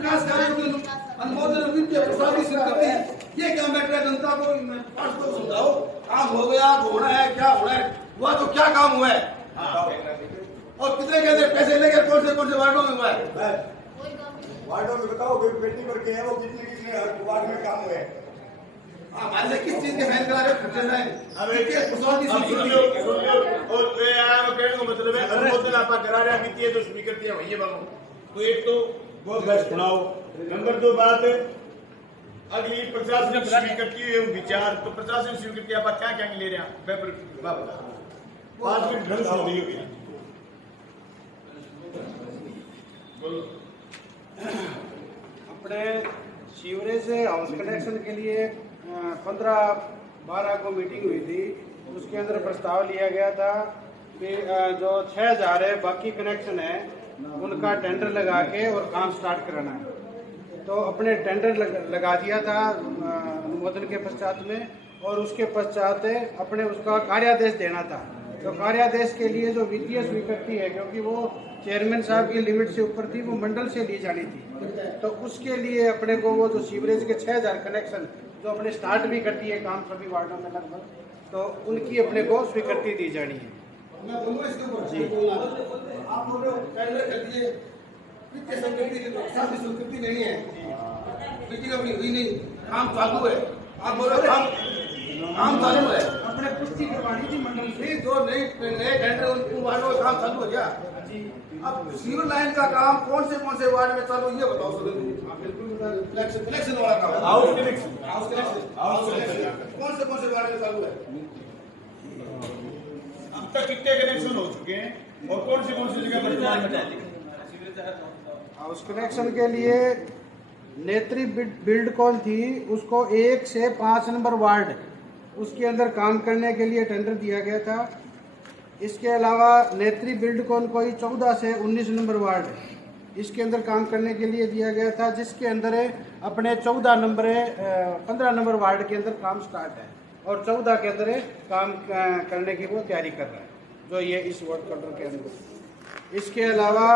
विकास कार्यों के अनुमोदन वित्तीय प्रसादी स्वीकृति, ये क्या मैटर है? जनता को पास को समझाओ, काम हो गया, होना है, क्या होना है, हुआ तो क्या काम हुआ है, और कितने के पैसे लेके कौन से वार्डों में हुआ है? वार्डों में बताओ, बेटी पर के है वो कितने वार्ड में काम हुए? हमारे से किस चीज के फाइन करा रहे खर्चे में? अब एक मतलब है अनुमोदन आप करा रहे हैं वित्तीय तो स्वीकृति है वही बाबू। तो एक तो बहुत बस सुनाओ। नंबर 2 बात अगली प्रशासनिक स्वीकृति एवं विचार, तो प्रशासनिक स्वीकृति आप क्या क्या ले रहे हैं? पेपर 5 मिनट ढंग से हो गई होगी। बोलो। अपने सीवरेज हाउस कनेक्शन के लिए 15-12 को मीटिंग हुई थी। उसके अंदर प्रस्ताव लिया गया था कि जो 6000 है बाकी कनेक्शन है उनका टेंडर लगा के और काम स्टार्ट कराना है। तो अपने टेंडर लगा दिया था अनुमोदन के पश्चात में, और उसके पश्चात अपने उसका कार्यादेश देना था। तो कार्यादेश के लिए जो वित्तीय स्वीकृति है, क्योंकि वो चेयरमैन साहब की लिमिट से ऊपर थी, वो मंडल से ली जानी थी, तो उसके लिए अपने को वो जो सीवरेज के 6000 कनेक्शन जो अपने स्टार्ट भी करती है काम सभी वार्डों में लगभग, तो उनकी अपने को स्वीकृति दी जानी है। जी, आप लोग टेंडर कर दिए, वित्तीय स्वीकृति नहीं है, मीटिंग अपनी हुई नहीं, काम चालू है, आप बोल रहे काम चालू है, अपने पुष्टि करवानी थी मंडल से। जो नए टेंडर उन वार्डों में काम चालू हो गया। अब सीवर लाइन का काम कौन से वार्ड में चालू, ये बताओ। कनेक्शन वाला काम, हाउस कनेक्शन कौन से वार्ड में चालू है? अब तक कितने कनेक्शन हो चुके हैं और कौन सी जगह वर्तमान में चालू है? हाउस कनेक्शन के लिए नेत्री बिल्डकॉन थी, उसको 1 से 5 नंबर वार्ड उसके अंदर काम करने के लिए टेंडर दिया गया था। इसके अलावा नेत्री बिल्डकॉन को ही 14 से 19 नंबर वार्ड इसके अंदर काम करने के लिए दिया गया था, जिसके अंदर अपने 15 नंबर वार्ड के अंदर काम स्टार्ट है और 14 के अंदर काम करने की वो तैयारी कर रहा है, जो ये इस वार्ड क्वार्टर के अंदर। इसके अलावा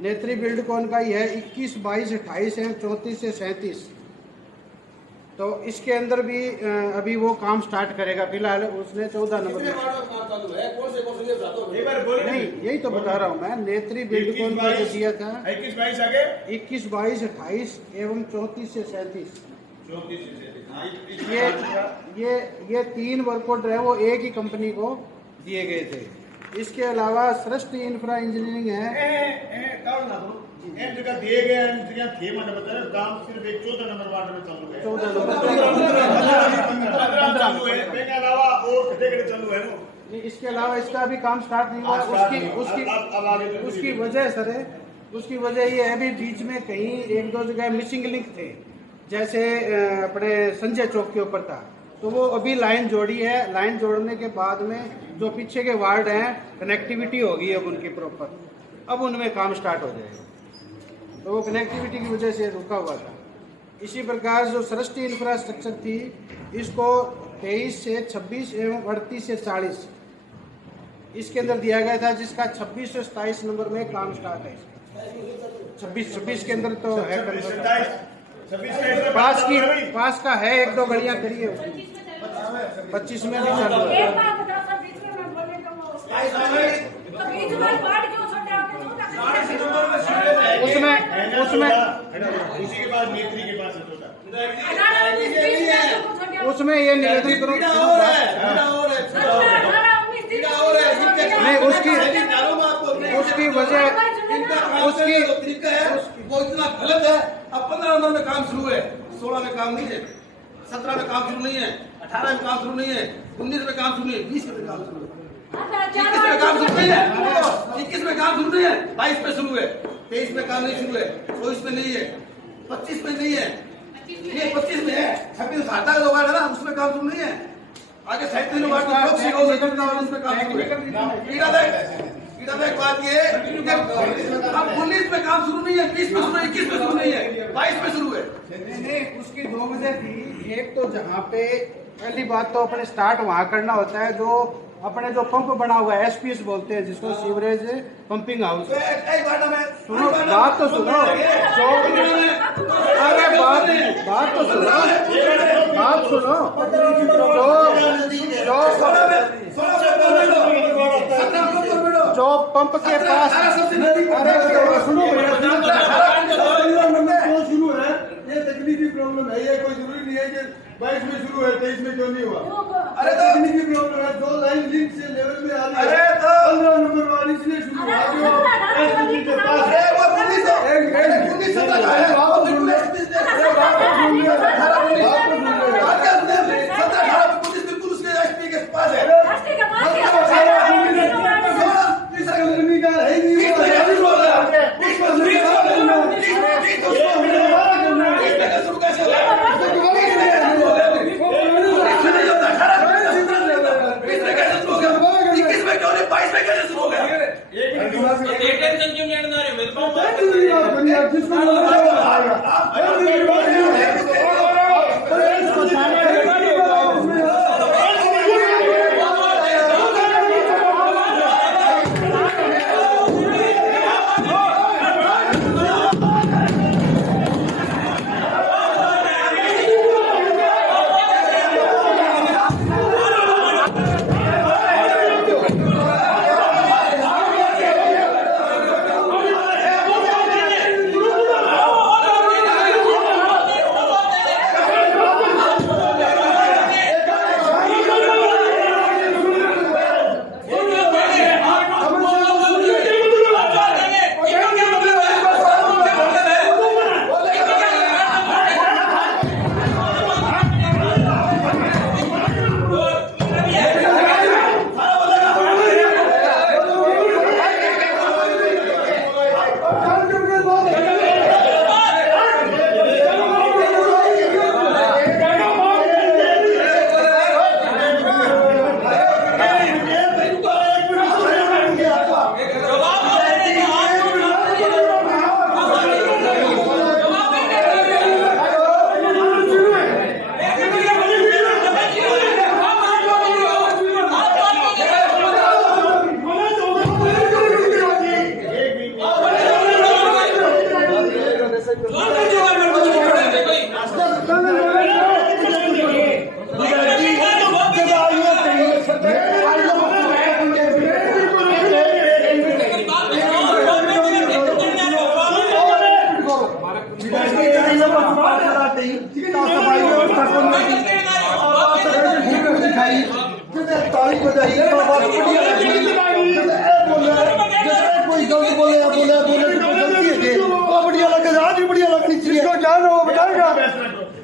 नेत्री बिल्डकॉन का ही है 21, 22, 28 है, 34 से 37, तो इसके अंदर भी अभी वो काम स्टार्ट करेगा। फिलहाल उसने 14 नंबर नहीं, यही तो बता रहा हूँ मैं। नेत्री बिल्डकॉन को जो दिया था 21, 22 आगे 21, 22, 28 एवं 34 से 37, ये 3 वर्क ऑर्डर है वो एक ही कंपनी को दिए गए थे। इसके अलावा सृष्टि इंफ्रा इंजीनियरिंग है। एक जगह दिए गए हैं थे, मैंने बताया काम सिर्फ 14 नंबर वार्ड में चालू है, 14 नंबर 15 चालू है, इसके अलावा और कितने चालू है? इसके अलावा इसका अभी काम स्टार्ट नहीं हुआ। उसकी वजह सर है, उसकी वजह ये है अभी बीच में कहीं 1-2 जगह मिसिंग लिंक थे, जैसे अपने संजय चौक के ऊपर था, तो वो अभी लाइन जोड़ी है। लाइन जोड़ने के बाद में जो पीछे के वार्ड हैं कनेक्टिविटी होगी अब उनकी प्रॉपर, अब उनमें काम स्टार्ट हो जाएगा, तो वो कनेक्टिविटी की वजह से रुका हुआ था। इसी प्रकार जो सृष्टि इंफ्रास्ट्रक्चर थी, इसको 23 से 26 एवं 38 से 40 इसके अंदर दिया गया था, जिसका 26 से 27 नंबर में काम स्टार्ट है। 26 के अंदर तो है, पास का है, 1-2 गलियां करी है उसकी। 25 में भी चालू है। उसमें ये निवेदन करो नहीं, उसकी वजह वो इतना गलत है। अब 15 नंबर में काम शुरू है, 16 में काम नहीं है, 17 में काम शुरू नहीं है, 18 में काम शुरू नहीं है, 19 में काम शुरू नहीं है, 20 में काम शुरू है, 21 में काम शुरू नहीं है, 21 में काम शुरू नहीं है, 22 में शुरू है, 23 में काम नहीं शुरू है, 24 में नहीं है, 25 में नहीं है, ये 25 में है, 26 साटा का वार्ड है ना, उसमें काम शुरू नहीं है, आगे 37 वार्ड में उसमें काम शुरू है। बात ये अब 19 में काम शुरू नहीं है, 20 में शुरू है, 21 में शुरू नहीं है, 22 में शुरू है। नहीं, उसकी 2 वजह थी। एक तो जहाँ पे पहली बात तो अपने स्टार्ट वहाँ करना होता है, जो अपने जो पंप बना हुआ है एसपीएस बोलते हैं, जिसको सीवरेज पंपिंग हाउस। सुनो बात तो सुनो, पंप के पास सुनो शुरू है, ये तकनीकी प्रॉब्लम है, ये कोई जरूरी नहीं है कि 22 में शुरू है 23 में क्यों नहीं हुआ। अरे तकनीकी प्रॉब्लम है, 2 लाइन लिंक से लेवल में आ रही है। 15 नंबर वाली इसलिए शुरू हुआ एसटीपी के पास। कंपनी का है नहीं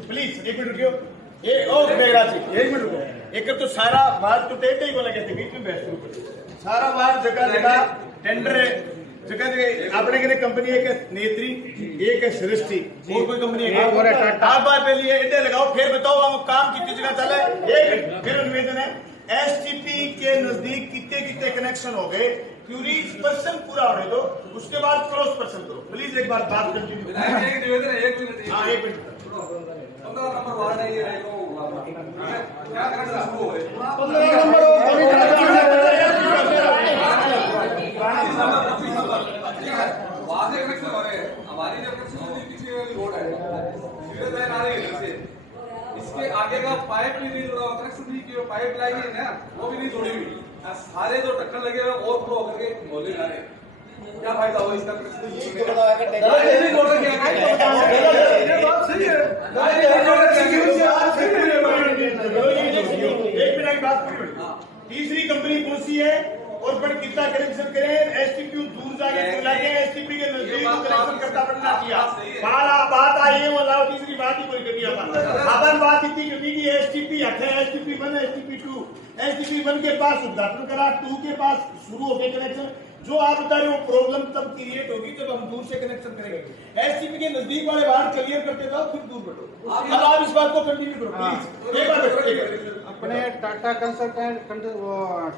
प्लीज एक मिनट रुकियो। एक मिनट रुको। एक तो सारा बात तो टेटे ही बोला कहते बीच में बहस शुरू करो। सारा बात जगह जगह टेंडर जगह जगह आपने कहते कंपनी एक नेत्री एक है सृष्टि और कोई कंपनी है आप बात पहले एडे लगाओ फिर बताओ हम काम कितनी जगह चले। एक फिर निवेदन है एसटीपी के नजदीक कितने कितने कनेक्शन हो गए क्यूरी पर्सन पूरा होने दो उसके बाद क्रॉस पर्सन करो। प्लीज एक बार बात कंटिन्यू। हाँ एक मिनट 15 नंबर वार्ड है ये क्या करना शुरू हो 15 नंबर वादे कनेक्शन हो रहे हैं हमारी जब कनेक्शन पीछे वाली रोड है सीधे लाइन आ रही है से इसके आगे का पाइप भी नहीं जुड़ा कनेक्शन भी की पाइप लाइन है ना वो भी नहीं जुड़ी हुई सारे जो टक्कर लगे हुए और फ्लो होकर के मोहल्ले आ रहे हैं क्या फायदा हो इसका तीसरी कंपनी कौन सी है और पर कितना कनेक्शन करें एसटीपी दूर जाके लगे एसटीपी के नजदीक कनेक्शन करता पड़ना चाहिए। बात आई है वो लाओ तीसरी बात ही कोई करनी अपन बात इतनी करनी कि एसटीपी है एसटीपी 1 एसटीपी 2 एसटीपी 1 के पास उद्घाटन करा 2 के पास शुरू हो गए कनेक्शन जो आप बता रहे हो प्रॉब्लम तब क्रिएट होगी जब हम दूर से कनेक्शन करेंगे। एसटीपी के नजदीक वाले वार्ड क्लियर करते जाओ फिर दूर बैठो। अब आप इस बात को कंटिन्यू करो प्लीज। एक बार अपने टाटा कंसल्टेंट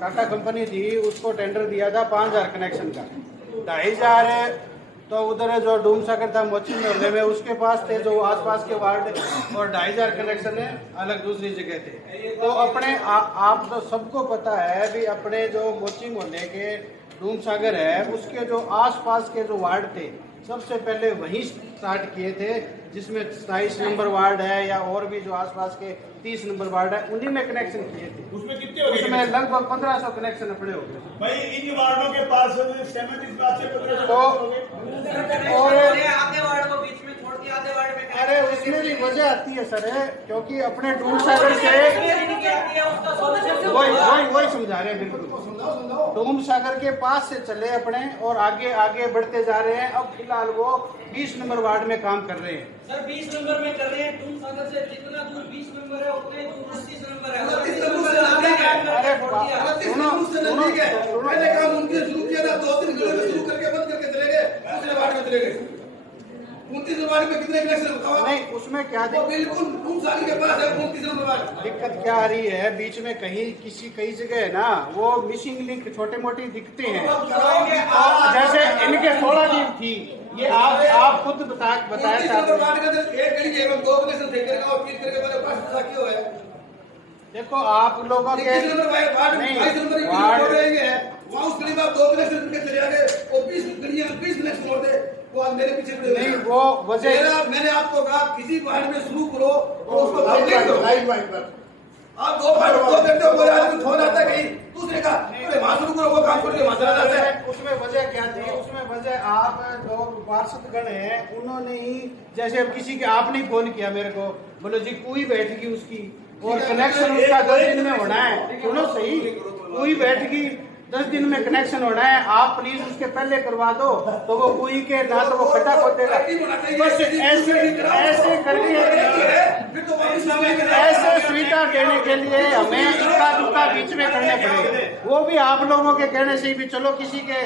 टाटा कंपनी थी उसको टेंडर दिया था 5000 कनेक्शन का 2500 तो उधर जो डूम सागर था मोची मोहल्ले में उसके पास थे जो आसपास के वार्ड और 2500 कनेक्शन है अलग दूसरी जगह थे। तो अपने आप तो सबको पता है भी अपने जो मोची मोहल्ले के डूम सागर है उसके जो आसपास के जो वार्ड थे सबसे पहले वहीं स्टार्ट किए थे, जिसमें 27 नंबर वार्ड है या और भी जो आसपास के 30 नंबर वार्ड है, उन्हीं में कनेक्शन किए थे। उसमें कितने हो गए? उसमें लगभग 1500 कनेक्शन अपने हो गए। भाई इन वार्डों के पास सहमत इस बात से 1500 तो हो गए। आधे वार्ड को बीच में छोड़ के आधे वार्ड में अरे उसमें भी वजह आती है सर, क्योंकि अपने दूर सागर से वही समझा रहे हैं बिल्कुल। डूम सागर के पास से चले अपने और आगे आगे बढ़ते जा रहे हैं। अब फिलहाल वो 20 नंबर वार्ड में काम कर रहे हैं। सर 20 नंबर में कर रहे हैं। डूम सागर से जितना दूर 20 नंबर है उतने दूर 29 नंबर है। पहले काम उनके शुरू किया था, 2-3 घंटे में शुरू करके बंद करके चले गए, दूसरे वार्ड में चले गए। 29 नंबर वार्ड में कितने कनेक्शन बताओ? नहीं, उसमें क्या वो बिल्कुल डूम सागर के पास है 29 नंबर वार्ड। दिक्कत क्या आ रही है, बीच में कई जगह है ना, वो मिसिंग लिंक छोटे मोटे दिखते हैं। जैसे इनके 16 टीम थी, ये आप खुद बताया था। वार्ड के अंदर एक गली के 2 कनेक्शन थे करके और फिर करके मैंने पास था क्यों है? देखो आप लोगों के नहीं वार्ड रहेंगे वहाँ उस गली में 2 कनेक्शन के चले गए और 20 कनेक्शन और थे, वो आज मेरे पीछे नहीं, वो वजह मैंने आपको कहा किसी वार्ड में शुरू करो और उसको कंप्लीट करो। आप 2 घंटे हो जाते हो जाता है कहीं दूसरे का, अरे वहाँ शुरू करो, वो काम करके वहाँ चला जाता है। उसमें वजह क्या थी? उसमें वजह आप जो पार्षदगण हैं उन्होंने ही, जैसे अब किसी के आपने ही फोन किया मेरे को, बोलो जी कोई बैठगी उसकी और कनेक्शन उसका 10 दिन में होना है। सुनो सही, कोई बैठगी 10 दिन में कनेक्शन होना है, आप प्लीज उसके पहले करवा दो, तो वो कोई के ना तो वो खड्डा खोदेगा। बस ऐसे करके ऐसे सुविधा देने के लिए हमें इक्का दुक्का बीच में करने पड़ेगा। वो भी आप लोगों के कहने से भी चलो किसी के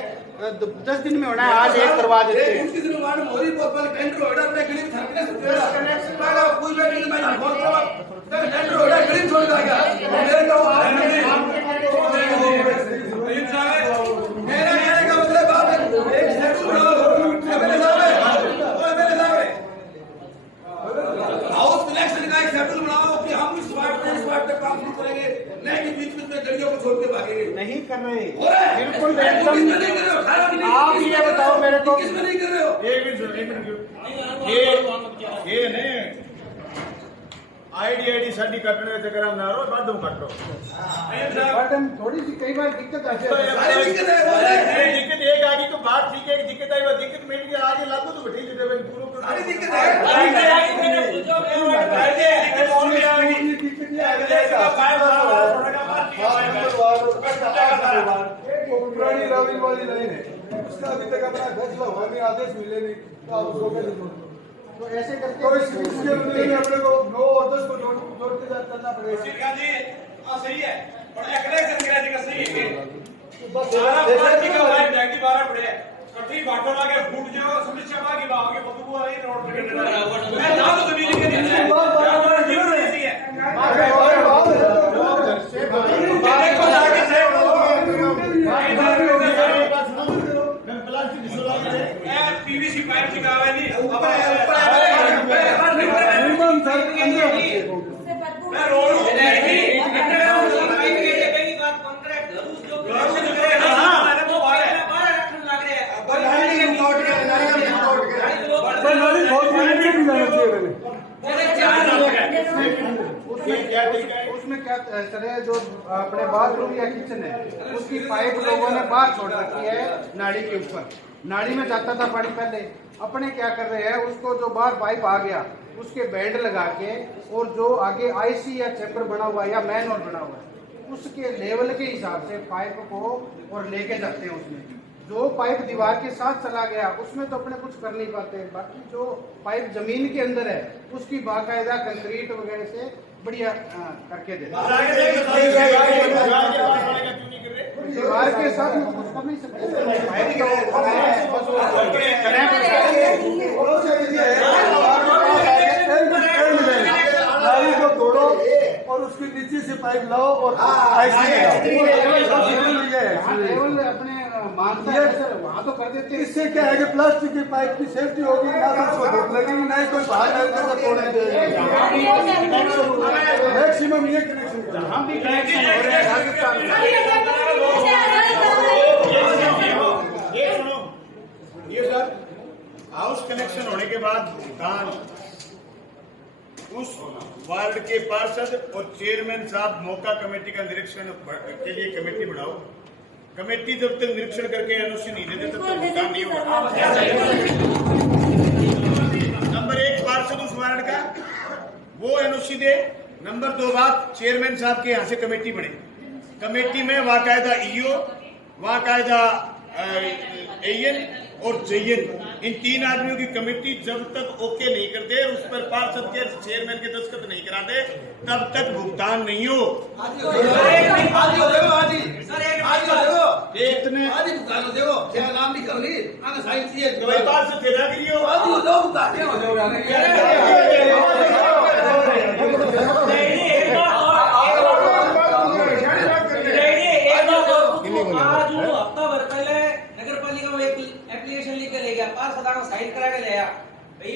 10 दिन में होना है, आज एक करवा देते हैं। हाउस कलेक्शन का एक शेड्यूल बनाओ कि हम इस वार्ड पे काम शुरू करेंगे, नहीं कि बीच में गलियों को छोड़ के भागेंगे। नहीं कर रहे, बिल्कुल नहीं कर रहे हो। आप ये बताओ मेरे को, किसमें नहीं कर रहे हो? एक मिनट ये नहीं आईडी साडी कटने के चक्कर में ना रहो, बादों कट रहो। बटन थोड़ी सी कई बार दिक्कत आती है। सारी दिक्कत है, दिक्कत एक आगे तो बात ठीक है, दिक्कत आई वो दिक्कत मेरी के आगे लागू तो ठीक है, पूरा सारी दिक्कत है। पुरानी रावली वाली लाइन है, उसका अभी तक अपना फैसला हुआ नहीं, आदेश मिले नहीं, तो आप उसको कैसे छोड़ो? तो ऐसे करके तो इसके बदले में अपने को 9 और 10 को जोड़ते चलना पड़ेगा। सही है, पर कनेक्शन कराने का सही है। बस सारा पार्टी का लाइव जाएगी 12 पड़े कठी बाटो लागे फूट जाओ समस्या बागी बागे बदबू आ रही रोड पे मैं ना तो जमीन के नीचे है पीवीसी पाइप चिकावे नहीं मैं रोड उसमें क्या सर है, जो अपने बाथरूम या किचन है उसकी पाइप लोगों ने बाहर छोड़ रखी है नाली के ऊपर। नाली में जाता था पानी पहले, अपने क्या कर रहे हैं उसको जो बाहर पाइप आ गया उसके बैंड लगा के और जो आगे आईसी या चैम्बर बना हुआ है या मैन होल बना हुआ है उसके लेवल के हिसाब से पाइप को और लेके जाते हैं। उसमें जो पाइप दीवार के साथ चला गया उसमें तो अपने कुछ कर नहीं पाते, बाकी जो पाइप जमीन के अंदर है उसकी बाकायदा कंक्रीट वगैरह से बढ़िया करके दे। दीवार के साथ में कुछ कर नहीं सकते, पाइप नाली को तोड़ो और उसके नीचे से पाइप लाओ और लेवल अपने मानता है सर, वहाँ तो कर देते हैं। इससे क्या है कि प्लास्टिक की पाइप की सेफ्टी होगी, ना तो उसको धूप लगेगी, ना ही कोई बाहर तोड़ने देगा। मैक्सिमम ये कनेक्शन हम भी कनेक्शन हो रहे हैं राजस्थान में। ये सुनो, ये सर हाउस कनेक्शन होने के बाद भुगतान उस वार्ड के पार्षद और चेयरमैन साहब मौका कमेटी का निरीक्षण के लिए कमेटी बनाओ। कमेटी जब तक निरीक्षण करके एनओसी नहीं देते तब तक भुगतान नहीं होगा। नंबर 1 पार्षद उस वार्ड का वो एनओसी दे। नंबर 2 बात, चेयरमैन साहब के यहाँ से कमेटी बने। कमेटी में वाकायदा ईओ, वाकायदा एएन और जेएन, इन 3 आदमियों की कमेटी जब तक ओके नहीं करते, उस पर पार्षद के चेयरमैन के दस्तखत नहीं कराते, तब तक भुगतान नहीं हो। इतने आदि भुगतान हो देखो क्या नाम नहीं कर रही आगे साइन चाहिए तो भाई पार्षद थे ना करियो आदि हो दो भुगतान हो आज वो हफ्ता भर पहले नगर पालिका में एप्लीकेशन लिख के ले गया, पार्षद को साइन करा के ले आया, भाई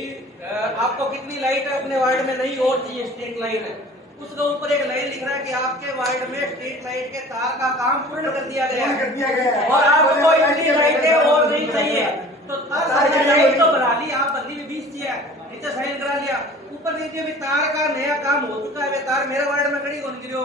आपको कितनी लाइट अपने वार्ड में नहीं और चाहिए, स्ट्रीट लाइट है। उसके ऊपर एक लाइन लिख रहा है कि आपके वार्ड में स्ट्रीट लाइट के तार का काम पूर्ण कर दिया गया है और आपको इतनी लाइटें और नहीं चाहिए। तो लाइट तो बढ़ा ली, आप बदली में 20 दिया, नीचे साइन करा लिया, ऊपर नीचे भी तार का नया काम हो चुका है। तार मेरे वार्ड में खड़ी कौन गिरी हो,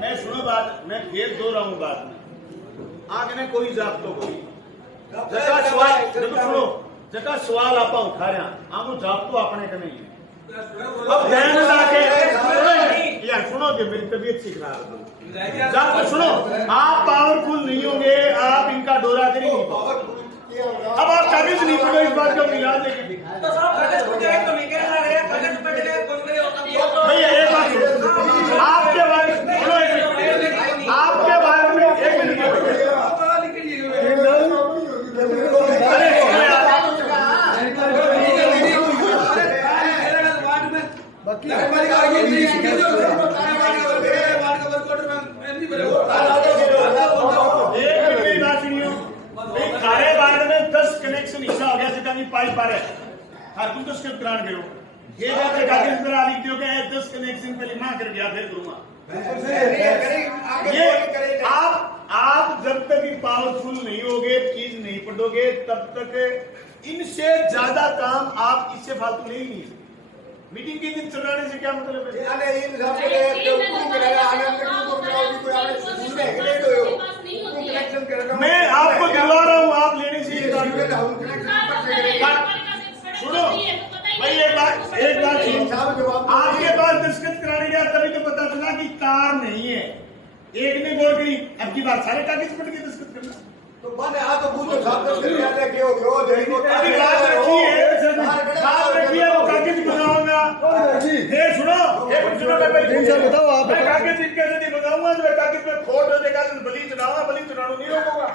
मैं सुनो बात, मैं फिर दोहराऊं हूँ बात में आगे ने कोई जापतो कोई जगह सवाल सुनो, जगह सवाल आप उठा रहे हैं हम जापतो अपने का नहीं है। अब ध्यान लाके यार सुनो कि मेरी तबीयत सी खराब है, जब सुनो आप पावरफुल नहीं होंगे, आप इनका डोरा करेंगे। अब आप कागज नहीं पढ़ो, इस बात को मिला देंगे तो सब कागज फट गए तो मैं कह रहा है कागज फट गए कौन करे होता भैया एक बात सुनो, आपके बारे में सुनो, आपके बारे में एक मिनट अरे खारे वार्ड में 10 कनेक्शन हिस्सा हो गया सीधा नहीं पाइप आ रहे हर कुछ तो स्क्रिप्ट करान गयो ये जाके कागज पर आ लिख दियो कि 10 कनेक्शन पहले मां कर गया फिर करूंगा। ये आप जब तक पावरफुल नहीं होगे, चीज नहीं पढ़ोगे, तब तक इनसे ज्यादा काम आप इससे फालतू नहीं। मीटिंग के दिन चलाने से क्या मतलब है? मैं आपको दिलवा रहा हूँ, आप लेने से सुनो भाई एक बात सुनो, आपके पास दस्तखत कराने गया तभी तो पता चला कि तार नहीं है। एक ने गौर करी, अब की बात सारे कागज पढ़ के दस्तखत करना तो बने आ तो पूछो साहब दस्तखत के हो गयो देखो अभी बात रखी है वो कागज बनाऊंगा। फिर सुनो मैं बताओ आप कागज इनके से नहीं बताऊंगा, जो कागज में खोट हो देगा तो बली चढ़ाऊंगा नहीं होगा।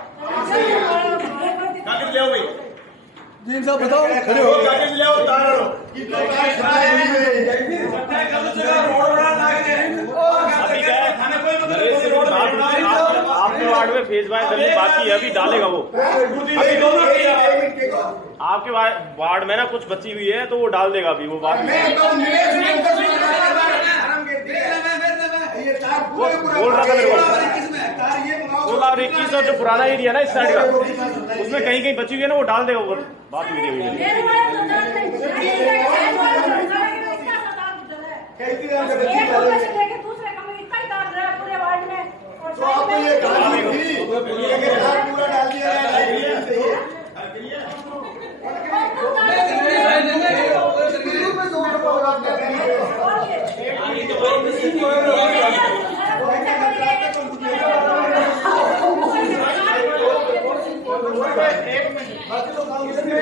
कागज ले आओ भाई, जी साहब बताओ खड़े हो कागज ले आओ तारो आपके वार्ड में फेज बाय गली बाकी है, अभी डालेगा वो। अभी आपके वार्ड में ना कुछ बची हुई है तो वो डाल देगा अभी वो बात बोल रहा था मेरे को 21 और जो पुराना एरिया ना इस साइड का उसमें कहीं कहीं बची हुई है ना वो डाल देगा वो बात हुई तो आपको ये कहानी थी पूरा डाल दिया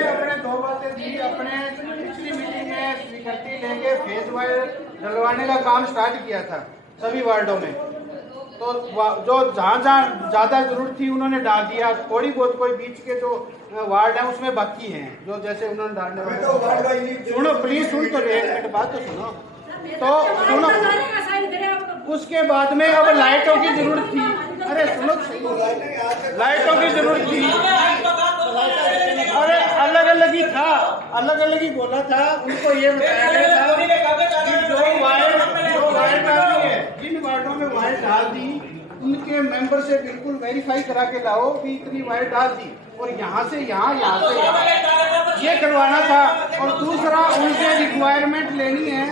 अपने 2 बातें दी, अपने पिछली मीटिंग में स्वीकृति लेके फेज वाइज डलवाने का काम स्टार्ट किया था सभी वार्डों में। तो जो जहाँ ज्यादा जरूरत थी उन्होंने डाल दिया, थोड़ी बहुत कोई बीच के जो वार्ड है उसमें बाकी हैं जो जैसे उन्होंने डालने वाले। सुनो प्लीज, सुन तो एक मिनट बात तो सुनो। तो सुनो, उसके बाद में अब लाइटों की जरूरत थी। अरे सुनो, लाइटों की जरूरत थी। अरे अलग अलग ही था, अलग अलग ही बोला था। उनको ये बताया गया था कि जो वायर डाली है, जिन वार्डों में वायर डाल दी उनके मेंबर से बिल्कुल वेरीफाई करा के लाओ कि इतनी वायर डाल दी, और यहाँ से यहाँ से यहाँ ये करवाना था। और दूसरा उनसे रिक्वायरमेंट लेनी है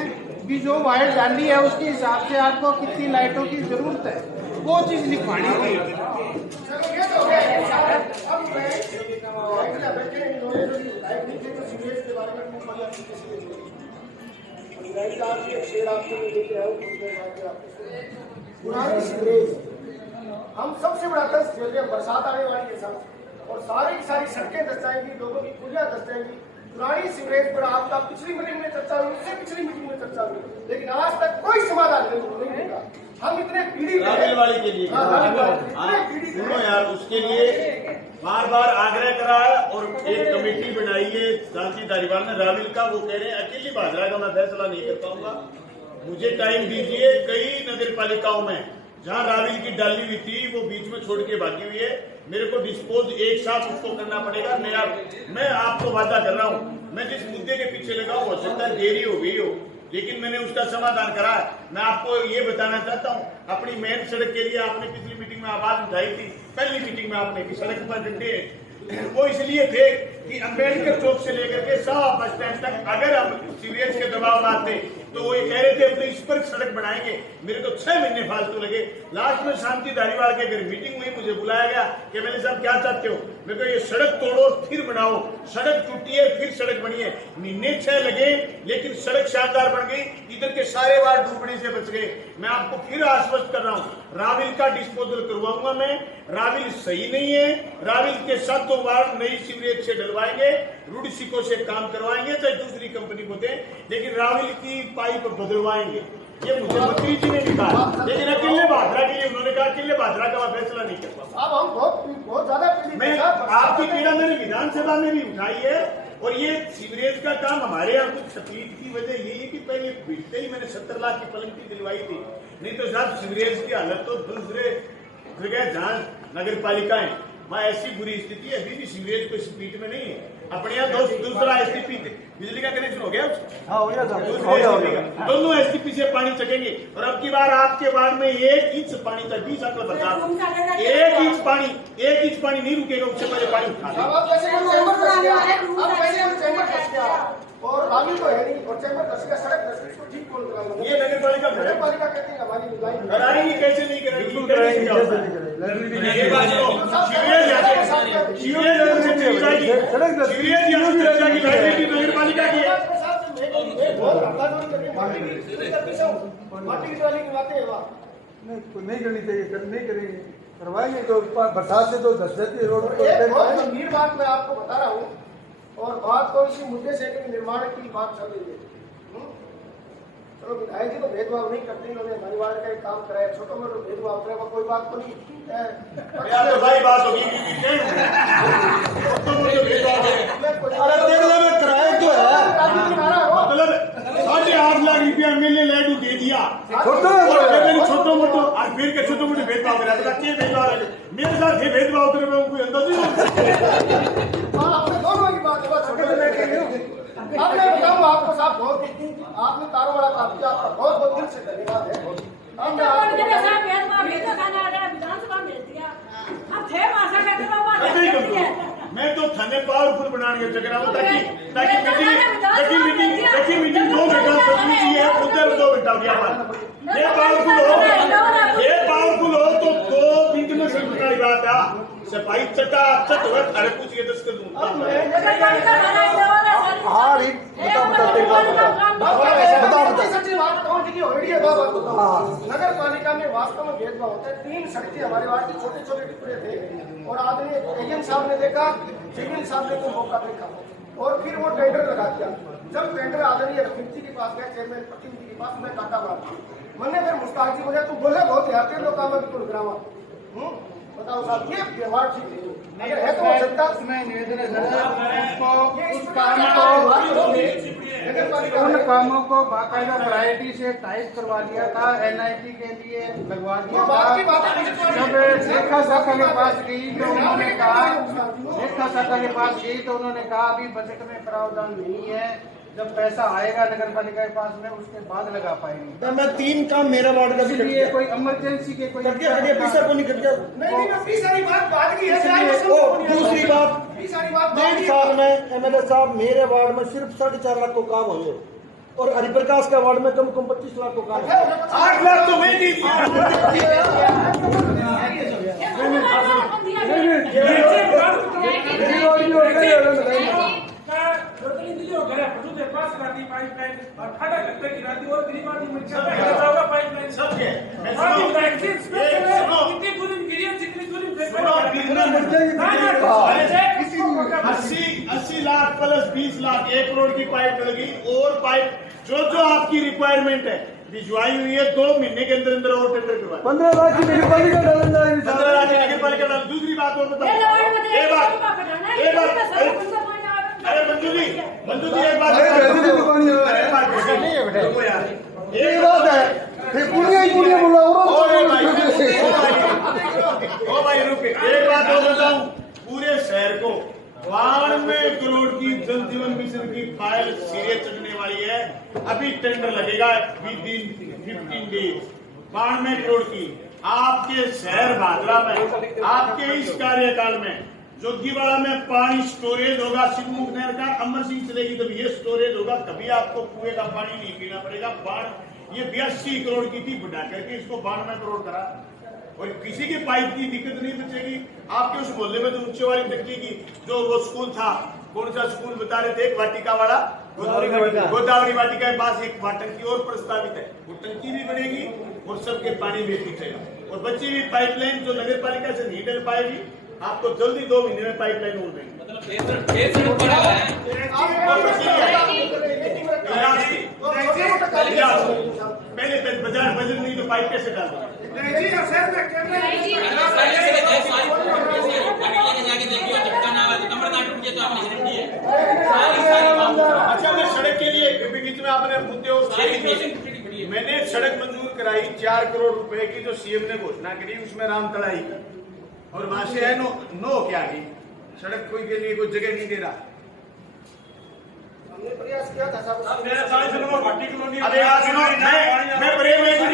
कि जो वायर डाली है उसके हिसाब से आपको कितनी लाइटों की जरूरत है, वो चीज लिखवानी थी। हम सबसे बड़ा दस्त झेल रहे हैं, बरसात आने वाली है साहब, और सारी की सारी सड़कें दस जाएंगी, लोगों की पुलियां दस जाएंगी। पुरानी सीवरेज पर आपका पिछली मीटिंग में चर्चा हुई, उससे पिछली मीटिंग में चर्चा हुई, लेकिन आज तक कोई समाधान नहीं मिला। हम इतने पीड़ित राविल वाली के लिए सुनो यार, उसके लिए बार बार आग्रह करा है और एक कमेटी बनाई है शांति धारीवाल ने राविल का। वो कह रहे हैं अकेली भाजरा का मैं फैसला नहीं कर पाऊंगा, मुझे टाइम दीजिए। कई नगर पालिकाओं में जहाँ राविल की डाली हुई थी वो बीच में छोड़ के भागी हुई है, मेरे को डिस्पोज एक साथ उसको करना पड़ेगा। मैं आपको वादा कर रहा हूँ, मैं जिस मुद्दे के पीछे लगा हो सकता है देरी हो गई हो, लेकिन मैंने उसका समाधान करा है। मैं आपको ये बताना चाहता हूँ, अपनी मेन सड़क के लिए आपने पिछली मीटिंग में आवाज उठाई थी, पहली मीटिंग में आपने की सड़क पर डंडे वो इसलिए थे कि अंबेडकर चौक से लेकर के साफ बस स्टैंड तक अगर हम सीवरेज के दबाव में आते तो वो ये कह रहे थे अपने इस पर सड़क बनाएंगे। मेरे तो 6 महीने फालतू लगे। लास्ट में शांति धारीवाल के घर मीटिंग हुई, मुझे बुलाया गया कि मैंने साहब क्या चाहते हो, मैं कहा ये सड़क तोड़ो फिर बनाओ, सड़क टूटी है फिर सड़क बनी है। महीने 6 लगे लेकिन सड़क शानदार बन गई, इधर के सारे वार्ड डूबने से बच गए। मैं आपको फिर आश्वस्त कर रहा हूँ, राविल का डिस्पोजल करवाऊंगा मैं। राविल सही नहीं है, राविल के 7 वार्ड नई सीवरेज से डलवाएंगे, रुडसिको से काम करवाएंगे, चाहे दूसरी कंपनी को दें, लेकिन राविल की पाइप बदलवाएंगे। ये मुझे मंत्री जी ने भी कहा, लेकिन अकेले भादरा के लिए उन्होंने कहा अकेले भादरा का फैसला नहीं कर पाऊंगा। अब हम बहुत ज्यादा मैं आपकी पीड़ा मेरी विधानसभा में भी उठाई है, और ये सीवरेज का काम हमारे यहाँ कुछ तकलीफ की वजह यही है कि पहले बीतते ही मैंने 70 लाख की पलंगटी दिलवाई थी, नहीं तो साहब सीवरेज की हालत तो दूसरे जगह जहाँ नगर पालिकाएं वहाँ ऐसी बुरी स्थिति है, अभी भी सीवरेज को स्पीड में नहीं है। अपने यहाँ दूसरा एसटीपी बिजली का कनेक्शन हो गया, दोनों एसटीपी से पानी चकेंगे। और अब की बार आपके वार्ड में 1 इंच पानी तक 20 अंकल बचा, 1 इंच पानी नहीं रुकेगा, उससे पहले पानी उठा और राविल तो है नहीं, और चैम्बर दसेगा, सड़क दसेगा, ठीक कौन कराएगा? ये नगर पालिका कहती है हमारी लाइन कराएंगे, कैसे नहीं कराएंगे? ये बात नगर पालिका की है। माटी की ट्राली की बातें है वहाँ नहीं करनी चाहिए, नहीं करेंगे, करवाएंगे तो बरसात से तो धस जाती है रोड। एक बहुत गंभीर बात मैं आपको बता रहा हूँ, और बात तो इसी मुद्दे से कि निर्माण की बात चल रही है। चलो विधायक जी तो भेदभाव नहीं करते, इन्होंने हमारी वार्ड का एक काम कराया, छोटा मोटा भेदभाव करेगा, कोई बात तो नहीं। तो भाई बात होगी मतलब 8.5 लाख रुपया एमएलए लैडू दे दिया, छोटो मोटो और फिर के छोटो मोटे भेदभाव करा, भेदभाव है मेरे साथ ये भेदभाव करे, मैं उनको अंदाज नहीं। दोनों की बात है। अब मैं बताऊँ आपको साहब, बहुत आपने तारों वाला काम किया, आपका बहुत बहुत दिल से धन्यवाद है। मैं तो थाने पावरफुल बनाने के चक्कर में ताकि मीटिंग 2 घंटा चलनी चाहिए, उधर 2 घंटा गया बात। ये पावरफुल हो तो 2 मिनट में समझने वाली बात है। सफाई चटा अच्छा तो है, थाने पूछिए 10 कर दूंगा। नगर पालिका में वास्तव में भेदभाव होता है। 3 सड़कें हमारे वार्ड के छोटे छोटे टुकड़े थे, और आदमी एजेंट साहब ने देखा, सिविल साहब ने तो मौका देखा, और फिर वो टेंडर लगा दिया। जब टेंडर आदरणीय रफीक जी के पास गया, चेयरमैन पति जी के पास, मैं काटा मारा, मैंने फिर मुस्ताक जी बोला, तू बोले बहुत यार लोग काम बिल्कुल गिरावा, बताओ साहब, ये व्यवहार ठीक नहीं है। अगर है तो वो जनता उसमें निवेदन है सर, उसको ये उस इस काम प्रकार को नगर पालिका उन कामों को बाकायदा वैरायटी से टाइप करवा लिया था, NIT के लिए लगवा दिया वो बात की था। बात है। जब लेखा शाखा के पास गई तो उन्होंने कहा, लेखा शाखा के पास गई तो उन्होंने कहा अभी बजट में प्रावधान नहीं है, जब पैसा आएगा नगर पालिका के पास में उसके बाद लगा पाएंगे। मैं 3 काम मेरा वार्ड का भी कट इसलिए कोई इमरजेंसी के कोई पैसा को नहीं कट गया। नहीं, अपनी सारी बात बाद की है। दूसरी बात, अपनी सारी बात बाद 1.5 की साल में MLA साहब मेरे वार्ड में सिर्फ 4.5 लाख को काम हुए और हरिप्रकाश का वार्ड में कम 25 लाख को काम हुए। 8 लाख तो मैं दी अस्सी लाख प्लस 20 लाख 1 करोड़ की पाइप लगी और पाइप जो आपकी रिक्वायरमेंट है भिजवाई हुई है 2 महीने के अंदर अंदर और टेंडर करवाए 15 लाख की नगरपालिका डालना है। 15 लाख की नगरपालिका डाल। दूसरी बात और बताओ, एक बात अरे मंजू जी एक बात रुको यार, एक बात है फिर पुनिया ही पुनिया बोला ओ भाई रुके, एक बात और बताऊं, पूरे शहर को 92 करोड़ की जल जीवन मिशन की फाइल सिरे चढ़ने वाली है। अभी टेंडर लगेगा 15 डेज, 92 करोड़ की। आपके शहर भादरा में आपके इस कार्यकाल में जोगीवाड़ा में पानी स्टोरेज होगा, सिद्धमुख नहर का अमर सिंह चलेगी तब ये स्टोरेज होगा, कभी आपको कुएं का पानी नहीं पीना पड़ेगा। बाढ़ ये 82 करोड़ की थी, बढ़ा करके इसको 92 करोड़ करा और किसी की पाइप की दिक्कत नहीं बचेगी। आपके उस मोहल्ले में तो ऊंचे वाली टंकी की जो वो स्कूल था, कौन सा स्कूल बता रहे थे, एक वाटिका वाला गोदावरी वाटिका के पास एक टंकी और प्रस्तावित है, वो टंकी भी बनेगी और सबके पानी भी पीछेगा और बची हुई पाइपलाइन जो नगर पालिका से नहीं डल पाएगी आपको जल्दी 2 महीने में पाइपलाइन हो देंगे। पहले बाजार बजट नहीं तो पाइप कैसे डाल अच्छा मैं सड़क के लिए बीच में आपने मुद्दे मैंने सड़क मंजूर कराई 4 करोड़ रुपए की जो सीएम ने घोषणा करी, उसमें रामतलाई और वहां से है नो क्या की सड़क कोई के लिए कोई जगह नहीं दे रहा। हमने प्रयास किया था साहब। अरे मैं प्रेम